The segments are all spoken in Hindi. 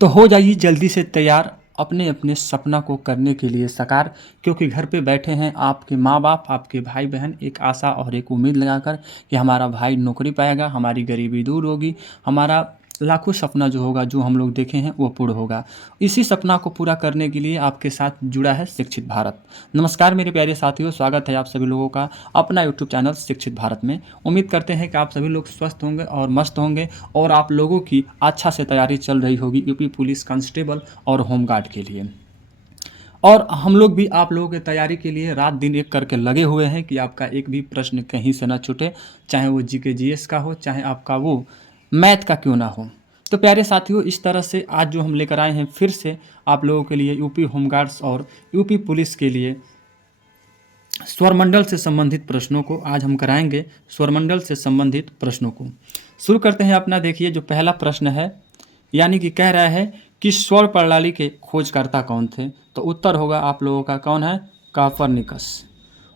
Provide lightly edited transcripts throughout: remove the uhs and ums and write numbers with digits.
तो हो जाइए जल्दी से तैयार अपने अपने सपना को करने के लिए साकार, क्योंकि घर पे बैठे हैं आपके माँ बाप, आपके भाई बहन एक आशा और एक उम्मीद लगाकर कि हमारा भाई नौकरी पाएगा, हमारी गरीबी दूर होगी, हमारा लाखों सपना जो होगा, जो हम लोग देखे हैं वो पूर्ण होगा। इसी सपना को पूरा करने के लिए आपके साथ जुड़ा है शिक्षित भारत। नमस्कार मेरे प्यारे साथियों, स्वागत है आप सभी लोगों का अपना यूट्यूब चैनल शिक्षित भारत में। उम्मीद करते हैं कि आप सभी लोग स्वस्थ होंगे और मस्त होंगे और आप लोगों की अच्छा से तैयारी चल रही होगी यूपी पुलिस कांस्टेबल और होमगार्ड के लिए। और हम लोग भी आप लोगों की तैयारी के लिए रात दिन एक करके लगे हुए हैं कि आपका एक भी प्रश्न कहीं से ना छूटे, चाहे वो जीके जीएस का हो, चाहे आपका वो मैथ का क्यों ना हो। तो प्यारे साथियों, इस तरह से आज जो हम लेकर आए हैं फिर से आप लोगों के लिए यूपी होमगार्ड्स और यूपी पुलिस के लिए स्वरमंडल से संबंधित प्रश्नों को आज हम कराएंगे। स्वरमंडल से संबंधित प्रश्नों को शुरू करते हैं अपना। देखिए जो पहला प्रश्न है, यानी कि कह रहा है कि स्वर प्रणाली के खोजकर्ता कौन थे। तो उत्तर होगा आप लोगों का कौन है, काफरनिकस।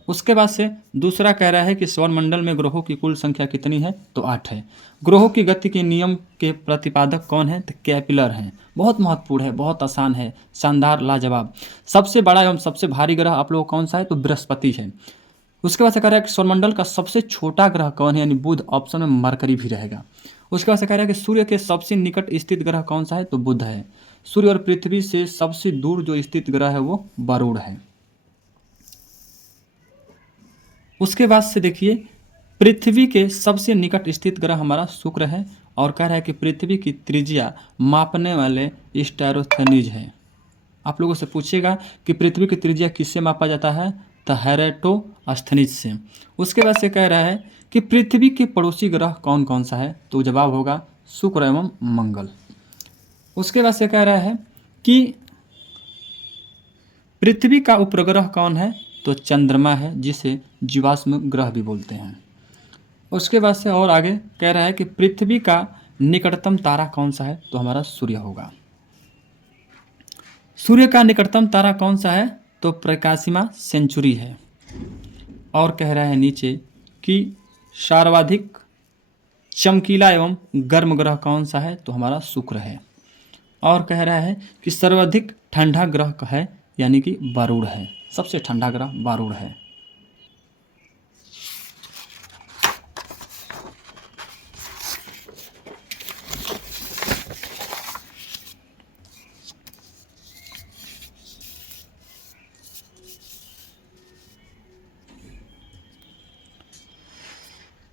उसके बाद से दूसरा कह रहा है कि सौरमंडल में ग्रहों की कुल संख्या कितनी है। तो 8 है। ग्रहों की गति के नियम के प्रतिपादक कौन है। तो कैपिलर हैं। बहुत महत्वपूर्ण है, बहुत आसान है, शानदार, लाजवाब। सबसे बड़ा एवं सबसे भारी ग्रह आप लोगों कौन सा है। तो बृहस्पति है। उसके बाद से कह रहा है कि सौरमंडल का सबसे छोटा ग्रह कौन है, यानी बुध। ऑप्शन में मरकरी भी रहेगा। उसके बाद से कह रहा है कि सूर्य के सबसे निकट स्थित ग्रह कौन सा है। तो बुध है। सूर्य और पृथ्वी से सबसे दूर जो स्थित ग्रह है वो वरुण है। उसके बाद से देखिए पृथ्वी के सबसे निकट स्थित ग्रह हमारा शुक्र है। और कह रहा है कि पृथ्वी की त्रिज्या मापने वाले स्टेरोस्थनीज है। आप लोगों से पूछेगा कि पृथ्वी की त्रिज्या किससे मापा जाता है। तो हेरेटोस्थनीज से। उसके बाद से कह रहा है कि पृथ्वी के पड़ोसी ग्रह कौन कौन सा है। तो जवाब होगा शुक्र एवं मंगल। उसके बाद से कह रहा है कि पृथ्वी का उपग्रह कौन है। तो चंद्रमा है, जिसे जीवाश्म ग्रह भी बोलते हैं। उसके बाद से और आगे कह रहा है कि पृथ्वी का निकटतम तारा कौन सा है। तो हमारा सूर्य होगा। सूर्य का निकटतम तारा कौन सा है। तो प्रकाशिमा सेंचुरी है। और कह रहा है नीचे कि सर्वाधिक चमकीला एवं गर्म ग्रह कौन सा है। तो हमारा शुक्र है। और कह रहा है कि सर्वाधिक ठंडा ग्रह है, यानी कि वरुण है। सबसे ठंडा ग्रह वरुण है।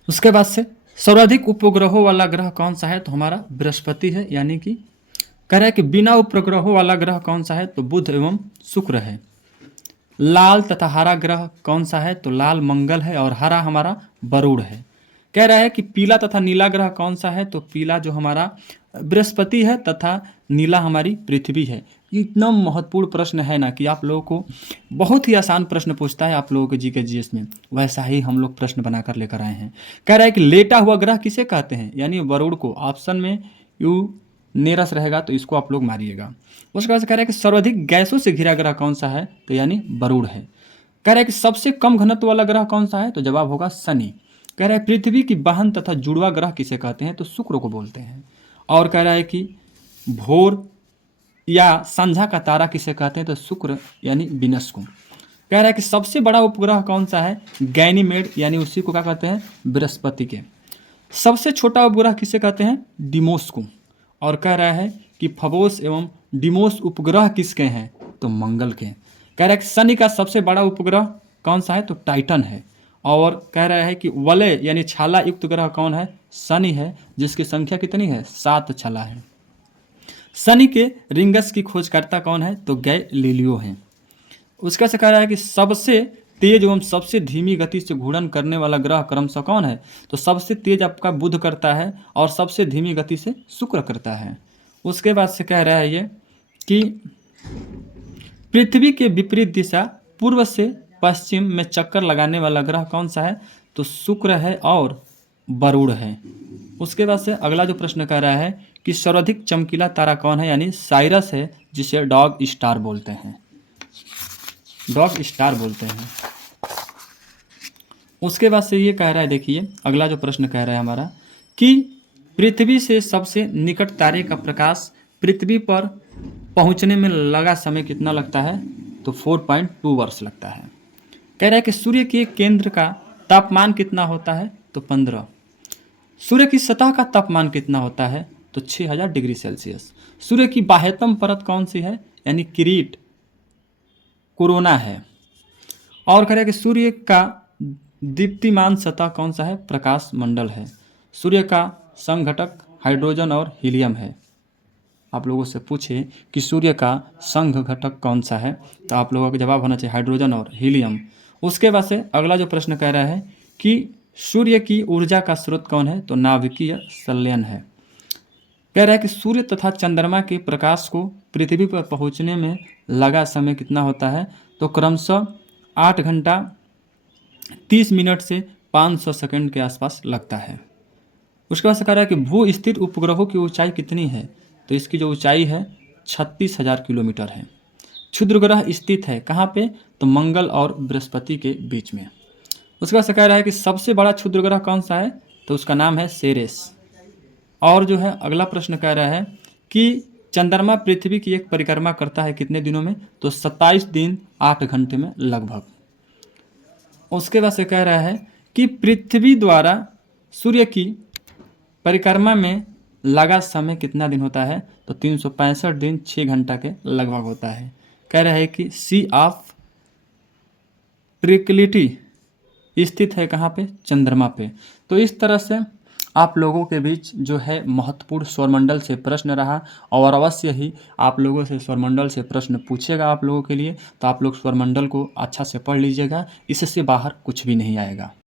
उसके बाद से सर्वाधिक उपग्रहों वाला ग्रह कौन सा है। तो हमारा बृहस्पति है। यानी कि कह रहा है कि बिना उपग्रहों वाला ग्रह कौन सा है। तो बुध एवं शुक्र है। लाल तथा हरा ग्रह कौन सा है। तो लाल मंगल है और हरा हमारा वरुण है। कह रहा है कि पीला तथा नीला ग्रह कौन सा है। तो पीला जो हमारा बृहस्पति है तथा नीला हमारी पृथ्वी है। इतना महत्वपूर्ण प्रश्न है ना कि आप लोगों को बहुत ही आसान प्रश्न पूछता है आप लोगों के जीके जीएस में, वैसा ही हम लोग प्रश्न बनाकर लेकर आए हैं। कह रहा है कि लेटा हुआ ग्रह किसे कहते हैं, यानी वरुण को। ऑप्शन में यू नेरस रहेगा तो इसको आप लोग मारिएगा। उसके बाद कह रहा है कि सर्वाधिक गैसों से घिरा ग्रह कौन सा है। तो यानी वरुण है। कह रहा है कि सबसे कम घनत्व वाला ग्रह कौन सा है। तो जवाब होगा शनि। कह रहा है पृथ्वी की बहन तथा जुड़वा ग्रह किसे कहते हैं। तो शुक्र को बोलते हैं। और कह रहा है कि भोर या संझा का तारा किसे कहते हैं। तो शुक्र यानी विनस को। कह रहा है कि सबसे बड़ा उपग्रह कौन सा है। गैनीमेड, यानी उसी को क्या कहते हैं, बृहस्पति के। सबसे छोटा उपग्रह किसे कहते हैं। डिमोस को। और कह रहा है कि फबोस एवं डिमोस उपग्रह किसके हैं। तो मंगल के। कह रहा है कि शनि का सबसे बड़ा उपग्रह कौन सा है। तो टाइटन है। और कह रहा है कि वलय यानी छाला युक्त ग्रह कौन है। शनि है, जिसकी संख्या कितनी है, 7 छाला है। शनि के रिंगस की खोजकर्ता कौन है। तो गैलीलियो हैं। उसका से कह रहा है कि सबसे तेज एवं सबसे धीमी गति से घूर्णन करने वाला ग्रह क्रमशः कौन है। तो सबसे तेज आपका बुध करता है और सबसे धीमी गति से शुक्र करता है। उसके बाद से कह रहा है ये कि पृथ्वी के विपरीत दिशा पूर्व से पश्चिम में चक्कर लगाने वाला ग्रह कौन सा है। तो शुक्र है और वरुण है। उसके बाद से अगला जो प्रश्न कह रहा है कि सर्वाधिक चमकीला तारा कौन है, यानी साइरस है, जिसे डॉग स्टार बोलते हैं। डॉग स्टार बोलते हैं। उसके बाद से ये कह रहा है, देखिए अगला जो प्रश्न कह रहा है हमारा कि पृथ्वी से सबसे निकट तारे का प्रकाश पृथ्वी पर पहुंचने में लगा समय कितना लगता है? तो 4.2 वर्ष लगता है। कह रहा है कि सूर्य के केंद्र का तापमान कितना होता है? तो 15। सूर्य की सतह का तापमान कितना होता है? तो 6000 डिग्री सेल्सियस। सूर्य की बाह्यतम परत कौन सी है? यानी किरीट, कोरोना है। और कह रहा है कि सूर्य का दीप्तिमान सतह कौन सा है? प्रकाश मंडल है। सूर्य का संघटक हाइड्रोजन और हीलियम है। आप लोगों से पूछे कि सूर्य का संघ घटक कौन सा है, तो आप लोगों का जवाब होना चाहिए हाइड्रोजन और हीलियम। उसके बाद से अगला जो प्रश्न कह रहा है कि सूर्य की ऊर्जा का स्रोत कौन है? तो नाभिकीय संलयन है। कह रहा है कि सूर्य तथा चंद्रमा के प्रकाश को पृथ्वी पर पहुंचने में लगा समय कितना होता है? तो क्रमशः 8 घंटा 30 मिनट से 500 सेकंड के आसपास लगता है। उसके बाद से कह रहा है कि भू स्थित उपग्रहों की ऊंचाई कितनी है? तो इसकी जो ऊंचाई है 36,000 किलोमीटर है। क्षुद्र ग्रह स्थित है कहाँ पे? तो मंगल और बृहस्पति के बीच में। उसके बाद से कह रहा है कि सबसे बड़ा क्षुद्र ग्रह कौन सा है? तो उसका नाम है सेरेस। और जो है अगला प्रश्न कह रहा है कि चंद्रमा पृथ्वी की एक परिक्रमा करता है कितने दिनों में? तो 27 दिन 8 घंटे में लगभग। उसके बाद से कह रहा है कि पृथ्वी द्वारा सूर्य की परिक्रमा में लगा समय कितना दिन होता है? तो 365 दिन 6 घंटा के लगभग होता है। कह रहा है कि सी ऑफ ट्रिक्लिटी स्थित है कहाँ पे? चंद्रमा पे। तो इस तरह से आप लोगों के बीच जो है महत्वपूर्ण सौरमंडल से प्रश्न रहा, और अवश्य ही आप लोगों से सौरमंडल से प्रश्न पूछेगा आप लोगों के लिए। तो आप लोग सौरमंडल को अच्छा से पढ़ लीजिएगा, इससे बाहर कुछ भी नहीं आएगा।